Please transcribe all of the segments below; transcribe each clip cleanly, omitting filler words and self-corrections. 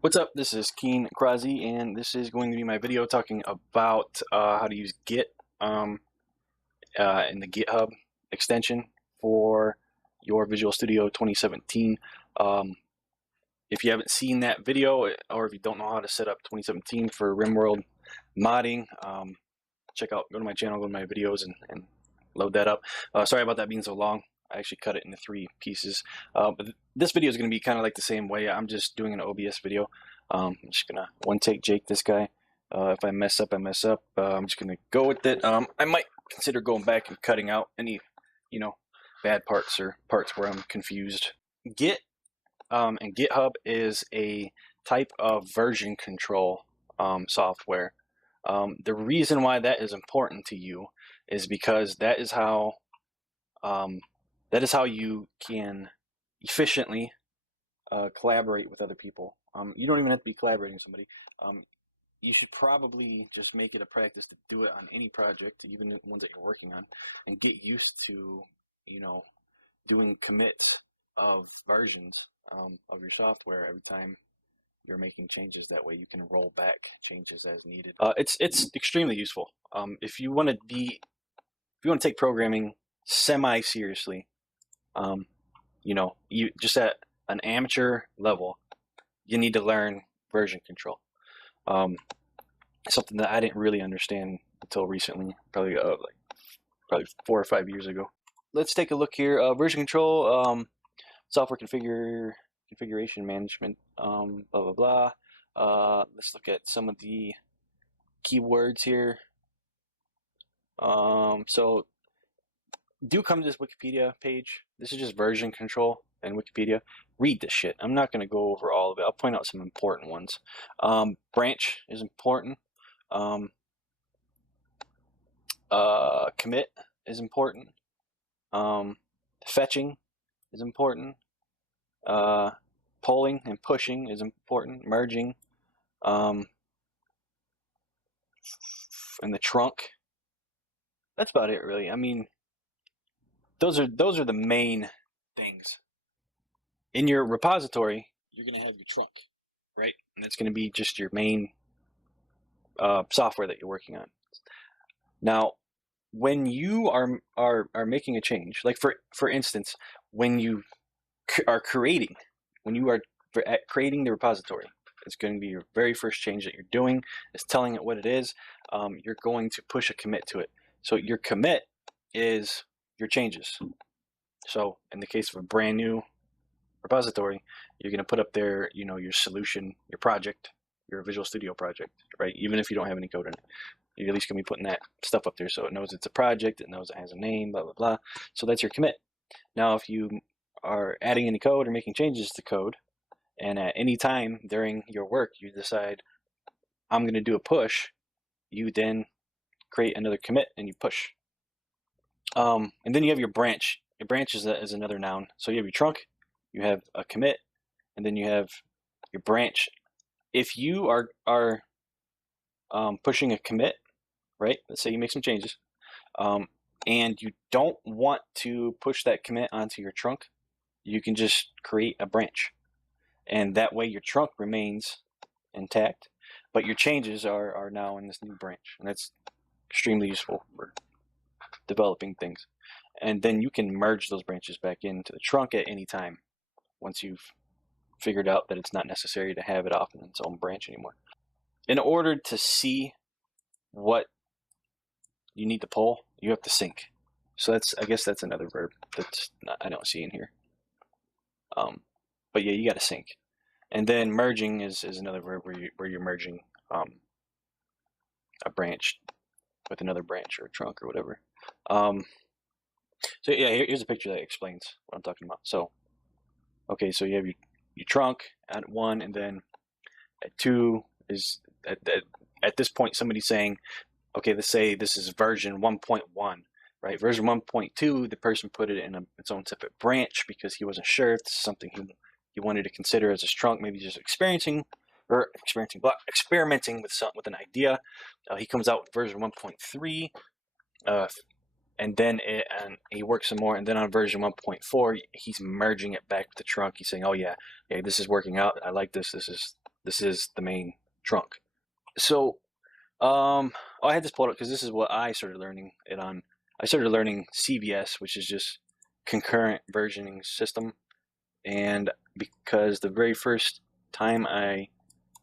What's up? This is Keen Krazi, and this is going to be my video talking about how to use Git in the GitHub extension for your Visual Studio 2017. Um, if you haven't seen that video, or if you don't know how to set up 2017 for RimWorld modding, go to my channel, go to my videos, and load that up. Sorry about that being so long. I actually cut it into 3 pieces. But this video is going to be kind of like the same way. I'm just doing an OBS video. I'm just going to one take Jake this guy. If I mess up, I mess up. I'm just going to go with it. I might consider going back and cutting out any, bad parts or parts where I'm confused. Git and GitHub is a type of version control software. The reason why that is important to you is because that is how you can efficiently collaborate with other people. You don't even have to be collaborating with somebody. You should probably just make it a practice to do it on any project, even the ones that you're working on, and get used to, doing commits of versions of your software every time you're making changes. That way you can roll back changes as needed. It's extremely useful. If you want to take programming semi-seriously, you just at an amateur level, you need to learn version control. Something that I didn't really understand until recently, probably 4 or 5 years ago. Let's take a look here. Version control, software configuration management, blah blah blah. Let's look at some of the keywords here. So do come to this Wikipedia page. This is just version control and Wikipedia. Read this shit. I'm not going to go over all of it. I'll point out some important ones. Branch is important. Commit is important. Fetching is important. Polling and pushing is important. Merging. And the trunk. That's about it, really. I mean, those are the main things. In your repository, you're going to have your trunk, right? And that's going to be just your main software that you're working on. Now, when you are making a change, like for instance, when you are creating the repository, it's going to be your very first change that you're doing. It's telling it what it is. You're going to push a commit to it. So your commit is your changes. So in the case of a brand new repository, you're going to put up there, your solution, your project, your Visual Studio project, right? Even if you don't have any code in it, you're at least going to be putting that stuff up there so it knows it's a project, it knows it has a name, blah, blah, blah. So that's your commit. Now, if you are adding any code or making changes to code, and at any time during your work, you decide, I'm going to do a push, you then create another commit and you push. And then you have your branch. Your branch is another noun. So you have your trunk, you have a commit, and then you have your branch. If you are pushing a commit, right? Let's say you make some changes, and you don't want to push that commit onto your trunk, you can just create a branch, and that way your trunk remains intact, but your changes are now in this new branch, and that's extremely useful for developing things. And then you can merge those branches back into the trunk at any time once you've figured out that it's not necessary to have it off in its own branch anymore. In order to see what you need to pull, you have to sync. So I guess that's another verb I don't see in here. But yeah, you got to sync. And then merging is another verb where you're merging a branch with another branch or a trunk or whatever. So yeah, here's a picture that explains what I'm talking about. So, okay, so you have your trunk at 1, and then at 2 is at this point somebody's saying, okay, let's say this is version 1.1, right? Version 1.2, the person put it in its own separate branch because he wasn't sure if this is something he wanted to consider as his trunk, maybe just experimenting with an idea. He comes out with version 1.3, and then he works some more, and then on version 1.4, he's merging it back with the trunk. He's saying, oh yeah, this is working out. I like this. This This is the main trunk. So I had this pulled up because this is what I started learning it on. I started learning CVS, which is just concurrent versioning system, and because the very first time I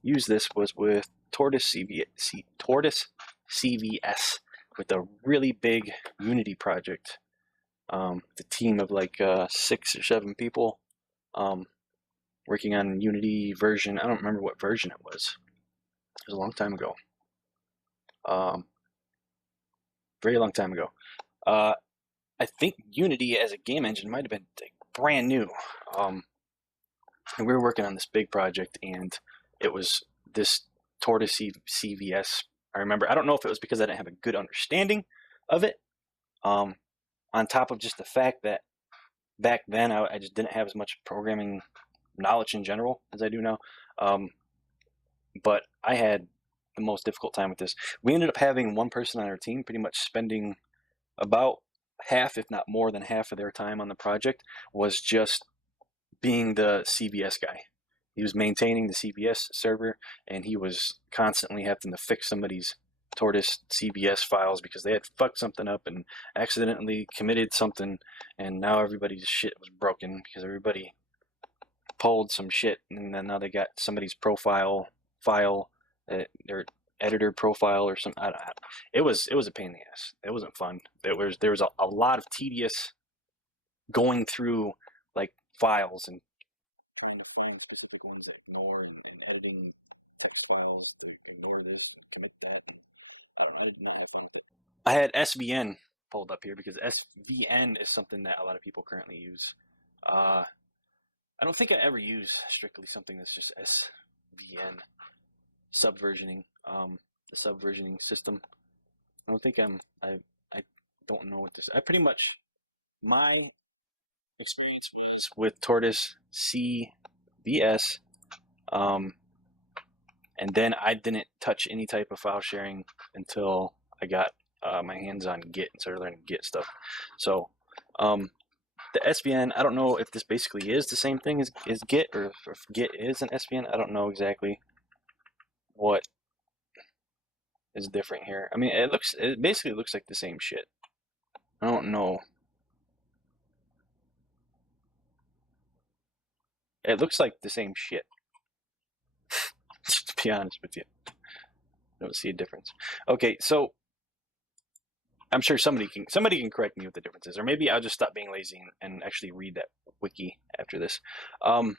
used this was with Tortoise CVS with a really big Unity project. The team of like 6 or 7 people working on Unity version. I don't remember what version it was. It was a long time ago. Very long time ago. I think Unity as a game engine might have been like, brand new. And we were working on this big project, and it was this Tortoise CVS. I remember. I don't know if it was because I didn't have a good understanding of it. On top of just the fact that back then I just didn't have as much programming knowledge in general as I do now. But I had the most difficult time with this. We ended up having one person on our team pretty much spending about half, if not more than half of their time on the project was just being the CVS guy. He was maintaining the CVS server, and he was constantly having to fix somebody's Tortoise CVS files because they had fucked something up and accidentally committed something, and now everybody's shit was broken because everybody pulled some shit, and then now they got somebody's profile file, their editor profile or something. It was a pain in the ass. It wasn't fun. There was a lot of tedious going through like files and trying to find specific ones to ignore, and editing text files to ignore this, commit that. I did not have fun with it. I had SVN pulled up here because SVN is something that a lot of people currently use. I don't think I ever use strictly something that's just SVN subversioning. The subversioning system. I don't think I don't know what this. I pretty much my experience was with Tortoise CVS, and then I didn't touch any type of file sharing until I got my hands on Git and started learning Git stuff. So the SVN, I don't know if this basically is the same thing as Git, or if Git is an SVN. I don't know exactly what is different here. I mean, it basically looks like the same shit. I don't know. It looks like the same shit. To be honest with you, I don't see a difference. Okay, so I'm sure somebody can correct me what the difference is, or maybe I'll just stop being lazy and actually read that wiki after this. So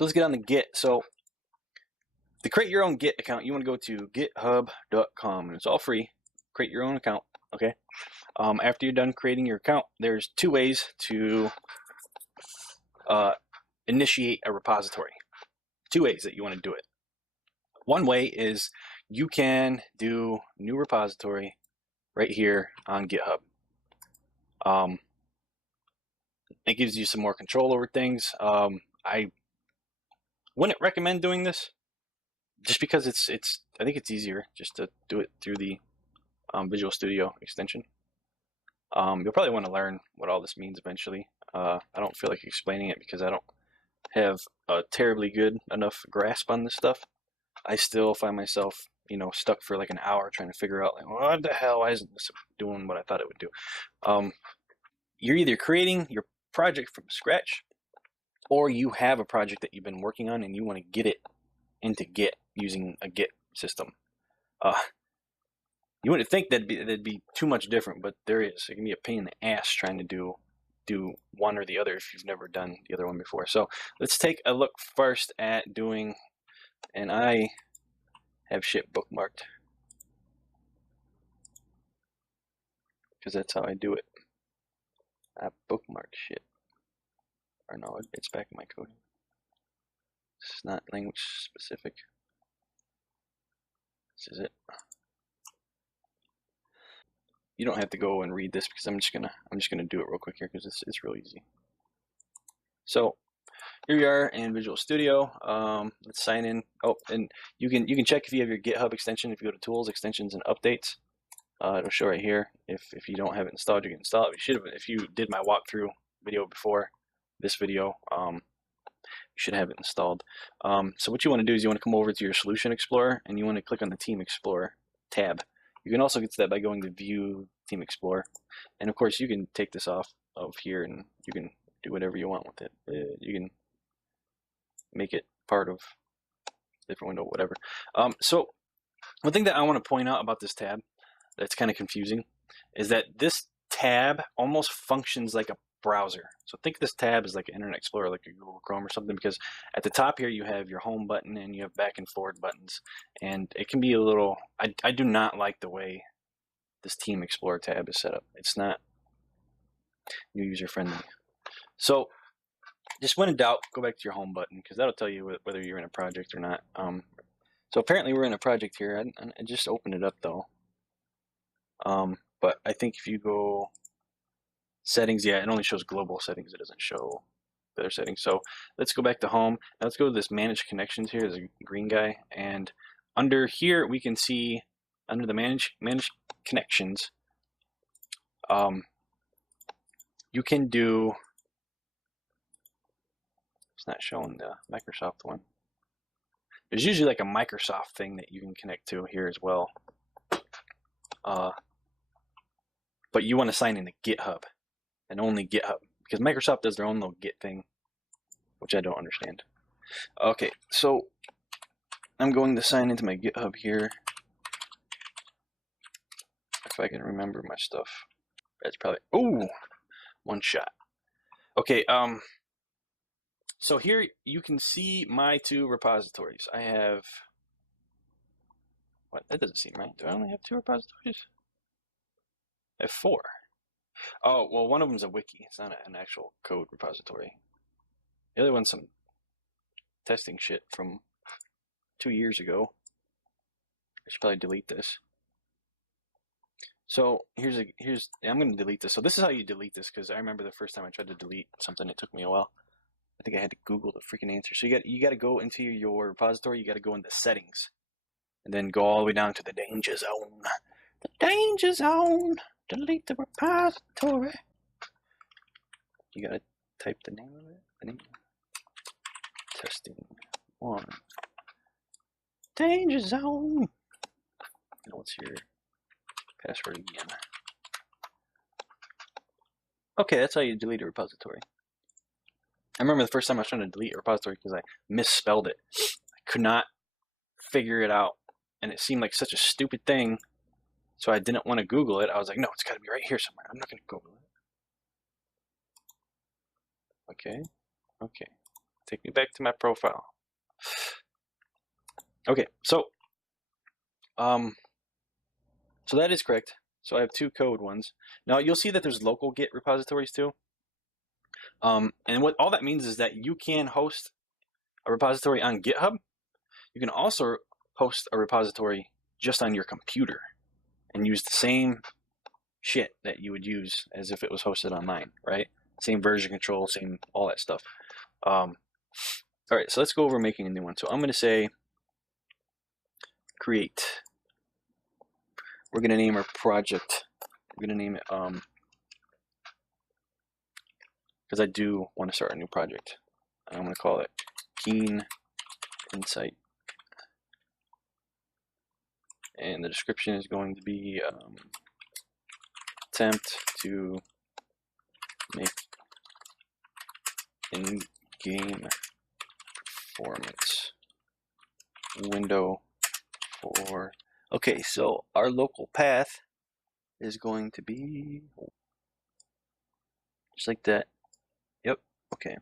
let's get on the Git. So to create your own Git account, you want to go to github.com, and it's all free. Create your own account, okay? After you're done creating your account, there's 2 ways to initiate a repository. 2 ways that you want to do it. One way is you can do new repository right here on GitHub. It gives you some more control over things. I wouldn't recommend doing this just because I think it's easier just to do it through the Visual Studio extension. You'll probably want to learn what all this means eventually. I don't feel like explaining it because I don't have a terribly good enough grasp on this stuff. I still find myself, stuck for like an hour trying to figure out, like, what the hell, why isn't this doing what I thought it would do? You're either creating your project from scratch, or you have a project that you've been working on and you want to get it into Git using a Git system. You wouldn't think that'd be too much different, but there is. It can be a pain in the ass trying to do one or the other if you've never done the other one before. So let's take a look first at doing, and I have shit bookmarked because that's how I do it. I bookmark shit. Or no, it's back in my coding. It's not language specific. This is it. You don't have to go and read this because I'm just gonna do it real quick here because it's real easy. So here we are in Visual Studio. Let's sign in. Oh, and you can check if you have your GitHub extension. If you go to Tools, Extensions, and Updates, it'll show right here. If you don't have it installed, you can install it. You should have. If you did my walkthrough video before this video, you should have it installed. So what you want to do is you want to come over to your Solution Explorer and you want to click on the Team Explorer tab. You can also get to that by going to View Team Explorer. And of course you can take this off of here and you can do whatever you want with it. You can make it part of a different window, whatever. So one thing that I want to point out about this tab that's kind of confusing is that this tab almost functions like a browser. So think of this tab as like an Internet Explorer, like a Google Chrome or something, because at the top here you have your home button and you have back and forward buttons, and it can be a little, I do not like the way this Team Explorer tab is set up. It's not new user friendly. So just when in doubt, go back to your home button because that'll tell you whether you're in a project or not. So apparently we're in a project here. I just opened it up though. But I think if you go settings, yeah, it only shows global settings. It doesn't show the other settings. So let's go back to home. Now let's go to this manage connections here. There's a green guy. And under here, we can see under the manage connections, you can do, it's not showing the Microsoft one. There's usually like a Microsoft thing that you can connect to here as well. But you want to sign into GitHub and only GitHub because Microsoft does their own little Git thing, which I don't understand. Okay, so I'm going to sign into my GitHub here. If I can remember my stuff. That's probably, oh, one shot. Okay, so here you can see my two repositories. I have, what, that doesn't seem right. Do I only have two repositories? I have four. Oh, well, one of them's a wiki. It's not an actual code repository. The other one's some testing shit from 2 years ago. I should probably delete this. So I'm going to delete this. So this is how you delete this because I remember the first time I tried to delete something, it took me a while. I think I had to Google the freaking answer. So you got to go into your repository. You got to go into settings, and then go all the way down to the danger zone. The danger zone. Delete the repository. You got to type the name of it. The name. Testing 1. Danger zone. Now what's your password again? Okay, that's how you delete a repository. I remember the first time I was trying to delete a repository because I misspelled it. I could not figure it out, and it seemed like such a stupid thing, so I didn't want to Google it. I was like, no, it's got to be right here somewhere. I'm not going to Google it. Okay. Take me back to my profile. Okay, so that is correct. So I have two code ones. Now you'll see that there's local Git repositories too. And what all that means is that you can host a repository on GitHub. You can also host a repository just on your computer and use the same shit that you would use as if it was hosted online, right? Same version control, same all that stuff. All right, so let's go over making a new one. So I'm going to say create. We're going to name our project. We're going to name it because I do want to start a new project. I'm going to call it Keen Insight. And the description is going to be attempt to make in-game performance window for, okay, so our local path is going to be just like that. Yep, okay.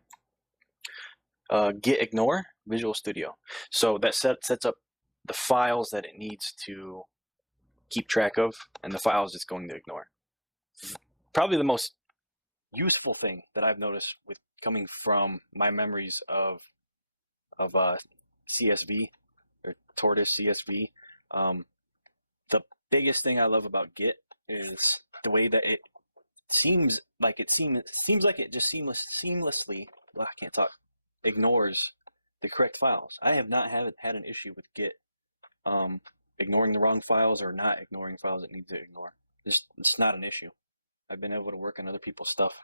Git ignore Visual Studio. So that sets up the files that it needs to keep track of and the files it's going to ignore. Probably the most useful thing that I've noticed with coming from my memories of CSV or Tortoise CSV. The biggest thing I love about Git is the way that it seems like it just seamlessly, well, I can't talk, ignores the correct files. I have not had an issue with Git ignoring the wrong files or not ignoring files it needs to ignore. It's not an issue. I've been able to work on other people's stuff,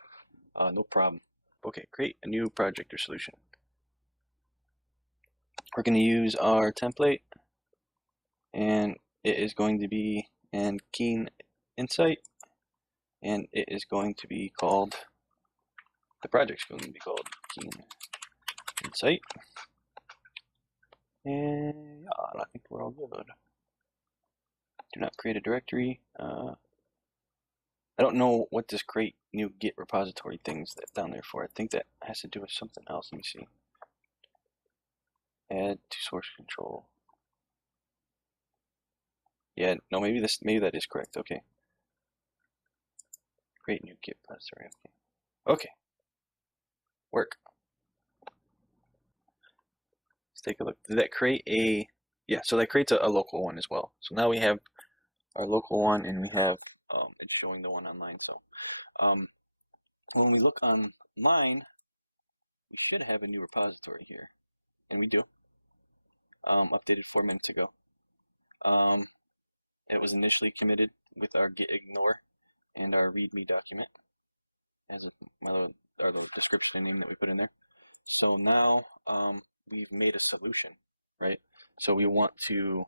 no problem. Okay, create a new project or solution. we're going to use our template, and it is going to be an Keen Insight, and it is going to be called, the project's going to be called Keen Insight. And yeah, I think we're all good. Do not create a directory. I don't know what this create new Git repository thing's that down there for. I think that has to do with something else. Let me see. Add to source control. Yeah, no, maybe that is correct. Okay. Create new Git repository. Okay. Okay. Work. Let's take a look. Did that create a? Yeah. So that creates a local one as well. So now we have our local one, and we have it's showing the one online. So when we look online, we should have a new repository here, and we do. Updated 4 minutes ago. It was initially committed with our git ignore and our readme document as our little description and name that we put in there. So now we've made a solution, right? So we want to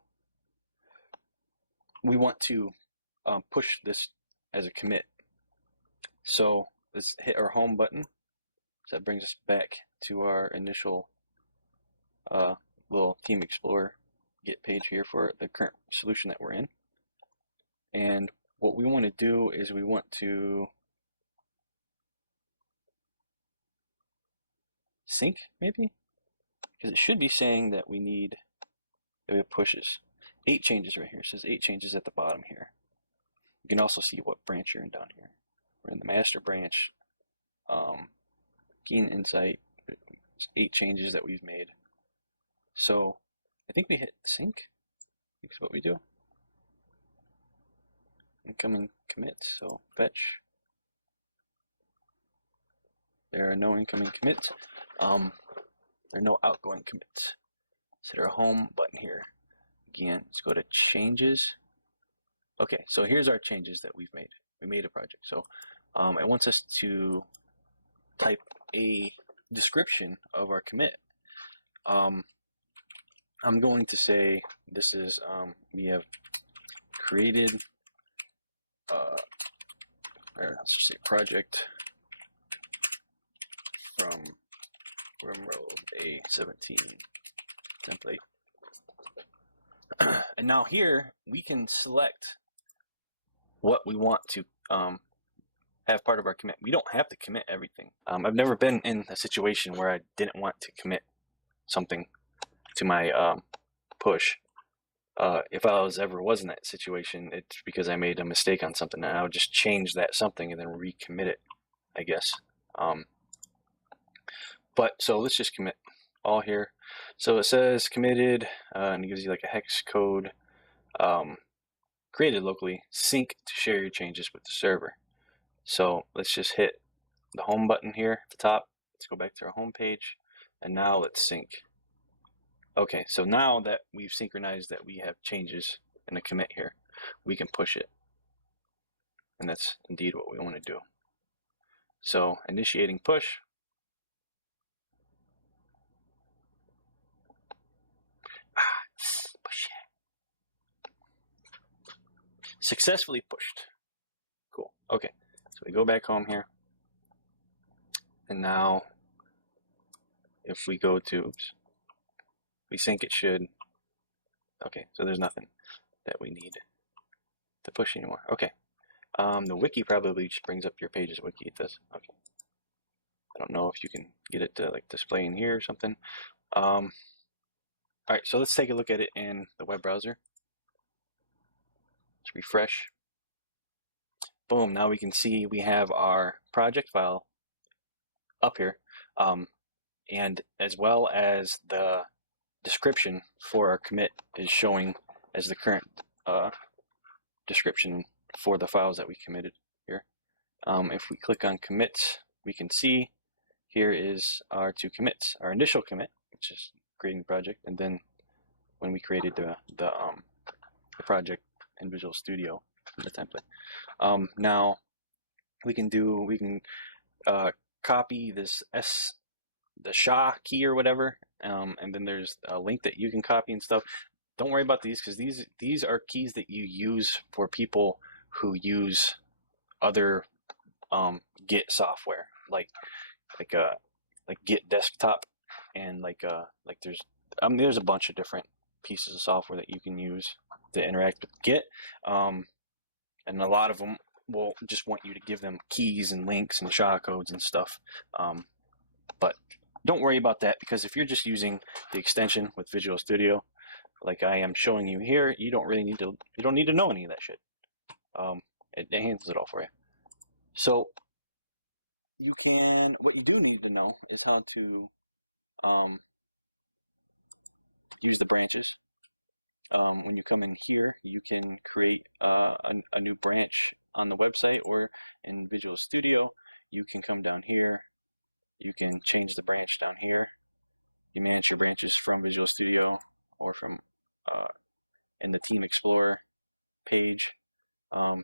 push this as a commit. So let's hit our home button. So that brings us back to our initial little Team Explorer Git page here for the current solution that we're in. And what we want to do is we want to sync, maybe? Because it should be saying that we have pushes. 8 changes right here. It says 8 changes at the bottom here. You can also see what branch you're in down here. We're in the master branch. Keen Insight. 8 changes that we've made. So I think we hit sync. That's what we do. Incoming commits. So fetch. There are no incoming commits. There are no outgoing commits. Let's hit our home button here. Again, let's go to changes. Okay, so here's our changes that we've made. We made a project. So it wants us to type a description of our commit. I'm going to say this is, we have created, let's just say project from Rimworld A17 template. And now here we can select what we want to have part of our commit. We don't have to commit everything. I've never been in a situation where I didn't want to commit something to my push. If I was in that situation, it's because I made a mistake on something, and I would just change that something and then recommit it, I guess. But so let's just commit all here. So it says committed, and it gives you like a hex code. Created locally, sync to share your changes with the server. So let's just hit the home button here at the top. Let's go back to our home page, and now let's sync. Okay, so now that we've synchronized that we have changes in a commit here, we can push it. And that's indeed what we want to do. So initiating push. Push it. Successfully pushed. Cool. Okay, so we go back home here. And now if we go to, oops, we sync, it should, okay, so there's nothing that we need to push anymore. Okay, the wiki probably just brings up your page's wiki. It does. Okay, I don't know if you can get it to like display in here or something. All right, so let's take a look at it in the web browser. Let's refresh. Boom, now we can see we have our project file up here, and as well as the description for our commit is showing as the current description for the files that we committed here. If we click on commits, we can see here is our 2 commits. Our initial commit, which is creating the project, and then when we created the project in Visual Studio, the template. Now we can copy this the SHA key or whatever, and then there's a link that you can copy and stuff. Don't worry about these because these are keys that you use for people who use other Git software, like like Git desktop, and like there's a bunch of different pieces of software that you can use to interact with Git, and a lot of them will just want you to give them keys and links and SHA codes and stuff. But don't worry about that, because if you're just using the extension with Visual Studio, like I am showing you here, you don't need to know any of that shit. It handles it all for you. So what you do need to know is how to use the branches. When you come in here, you can create a new branch on the website, or in Visual Studio, you can come down here. You can change the branch down here. You manage your branches from Visual Studio or from in the Team Explorer page. I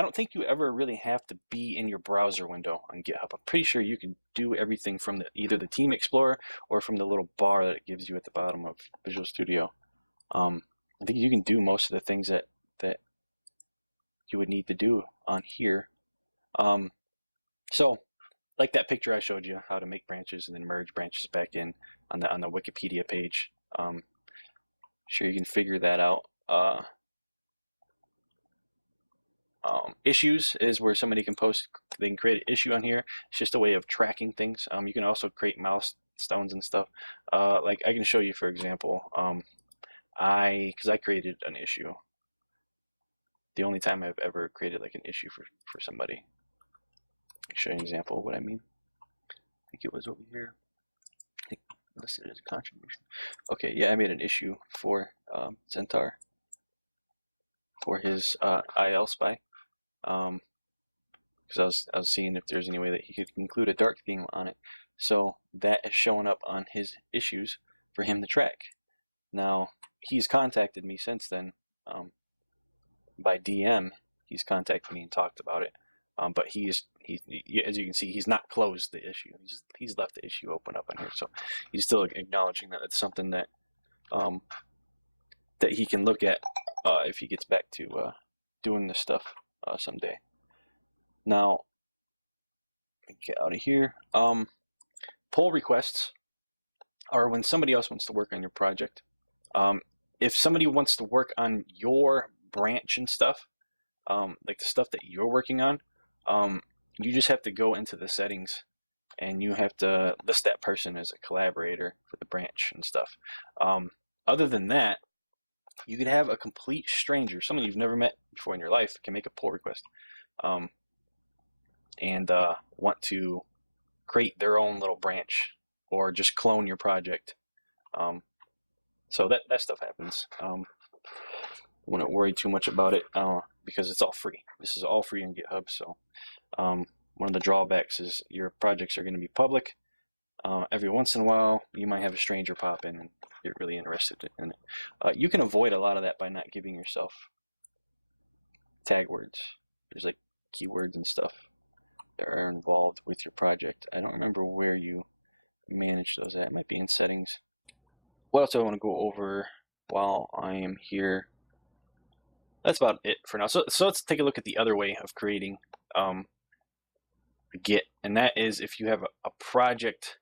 don't think you ever really have to be in your browser window on GitHub. I'm pretty sure you can do everything from either the Team Explorer or from the little bar that it gives you at the bottom of Visual Studio. I think you can do most of the things that you would need to do on here. So, like that picture I showed you, how to make branches and then merge branches back in on the Wikipedia page. Sure, you can figure that out. Issues is where somebody can post. They can create an issue on here. It's just a way of tracking things. You can also create milestones and stuff. Like I can show you, for example. Because I created an issue. The only time I've ever created like an issue for somebody. I'll show you an example of what I mean. I think it was over here. I think listed as contribution. Okay, yeah, I made an issue for Centaur for his IL spy. Because I was seeing if there's any way that he could include a dark theme on it. So that has shown up on his issues for him to track. Now, he's contacted me since then by DM. He's contacted me and talked about it. But as you can see, he's not closed the issue. He's left the issue open up in here. So he's still acknowledging that it's something that that he can look at if he gets back to doing this stuff someday. Now, get out of here. Pull requests are when somebody else wants to work on your project. If somebody wants to work on your branch and stuff, like the stuff that you're working on, you just have to go into the settings and you have to list that person as a collaborator for the branch and stuff. Other than that, you could have a complete stranger, somebody you've never met before in your life, can make a pull request and want to create their own little branch or just clone your project. So that stuff happens. Wouldn't worry too much about it because it's all free. This is all free in GitHub. So one of the drawbacks is your projects are going to be public. Every once in a while, you might have a stranger pop in and get really interested in it. You can avoid a lot of that by not giving yourself tag words. There's like keywords and stuff that are involved with your project. I don't remember where you manage those at. It might be in settings. What else do I want to go over while I am here? That's about it for now. So let's take a look at the other way of creating Git, and that is if you have a project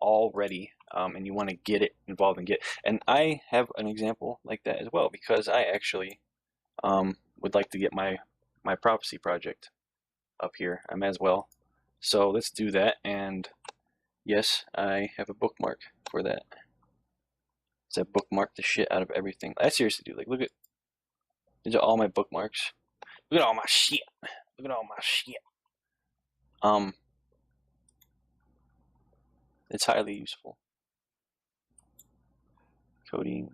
already and you want to get it involved in Git. And I have an example like that as well, because I actually would like to get my prophecy project up here as well. So let's do that, and yes, I have a bookmark for that. So I bookmark the shit out of everything. I seriously do. Like, look at, these are all my bookmarks. Look at all my shit. Look at all my shit. It's highly useful. Coding.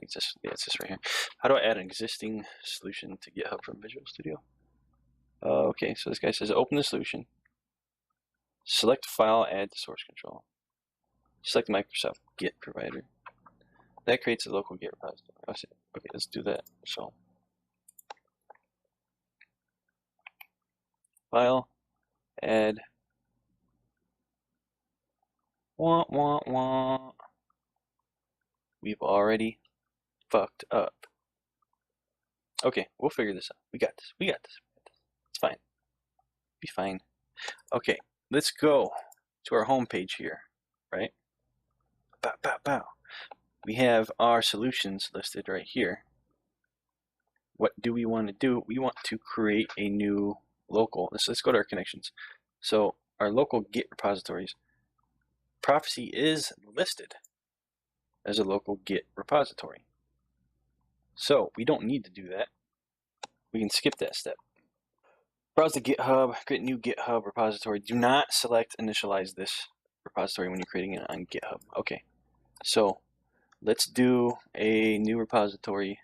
It's just right here. How do I add an existing solution to GitHub from Visual Studio? Okay, so this guy says open the solution. Select file, add to source control. Select Microsoft Git provider. That creates a local Git repository. Okay, let's do that. So File, add, wah, wah, wah. We've already fucked up. Okay, we'll figure this out. We got this. We got this. It's fine. Be fine. Okay, let's go to our home page here, right? Bow, bow, bow. We have our solutions listed right here. What do we want to do? We want to create a new local. Let's go to our connections. So our local Git repositories. Prophecy is listed as a local Git repository. So we don't need to do that. We can skip that step. Browse the GitHub, create a new GitHub repository. Do not select initialize this repository when you're creating it on GitHub. Okay, so let's do a new repository.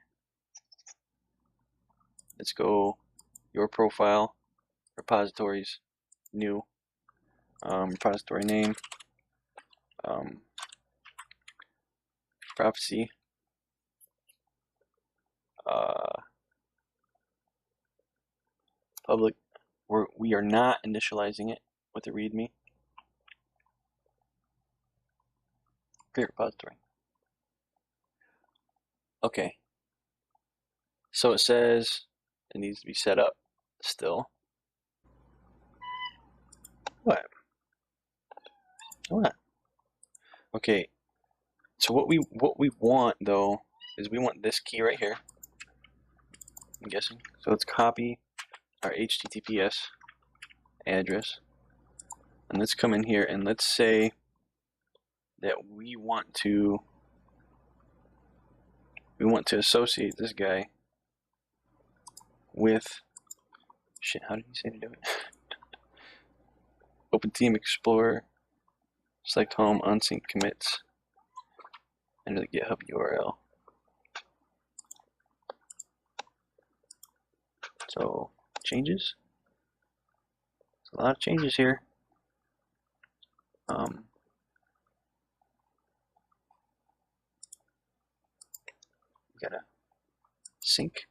Let's go your profile, repositories, new, repository name, prophecy, public. We are not initializing it with a README. Create repository. Okay. So it says it needs to be set up still. What? What? Okay. So what we want though is we want this key right here. I'm guessing. So let's copy our HTTPS address, and let's come in here and let's say that we want to associate this guy with shit. How did he say to do it? Open Team Explorer, select home, unsync commits, enter the GitHub URL. So changes. A lot of changes here. We gotta sync.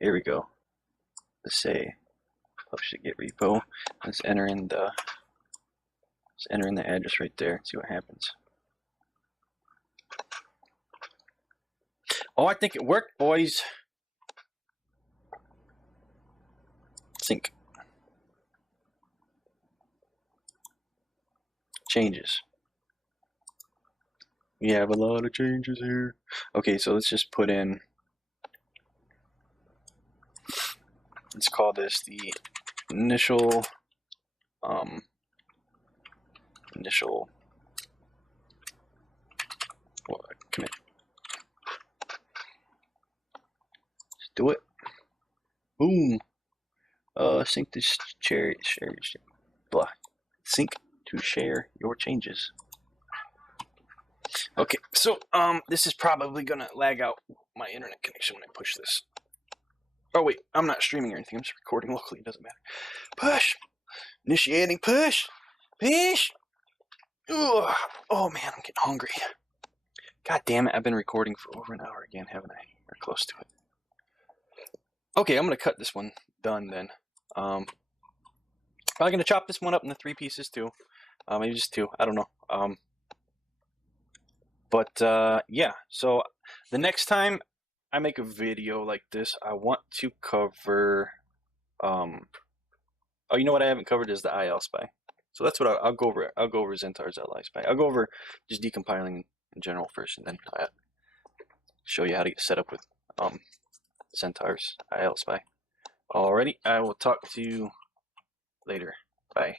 Here we go. Let's say publish the Git repo. Let's enter in the address right there and see what happens. Oh, I think it worked, boys. Sync. Changes. We have a lot of changes here. Okay, so let's just put in, let's call this the initial commit. Let's do it. Boom. Sync to share, blah. Sync to share your changes. Okay, so this is probably gonna lag out my internet connection when I push this. Oh wait, I'm not streaming or anything. I'm just recording locally. It doesn't matter. Push. Initiating push. Push. Ugh. Oh man, I'm getting hungry. God damn it! I've been recording for over an hour again, haven't I? Or close to it. Okay, I'm gonna cut this one done then. Probably gonna chop this one up into 3 pieces too. Maybe just 2. I don't know. Yeah. So the next time I make a video like this, I want to cover. Oh, you know what I haven't covered is the IL spy. So that's what I'll go over. I'll go over Zentar's IL spy. I'll go over just decompiling in general first, and then I'll show you how to get set up with Zentar's IL spy. Alrighty, I will talk to you later. Bye.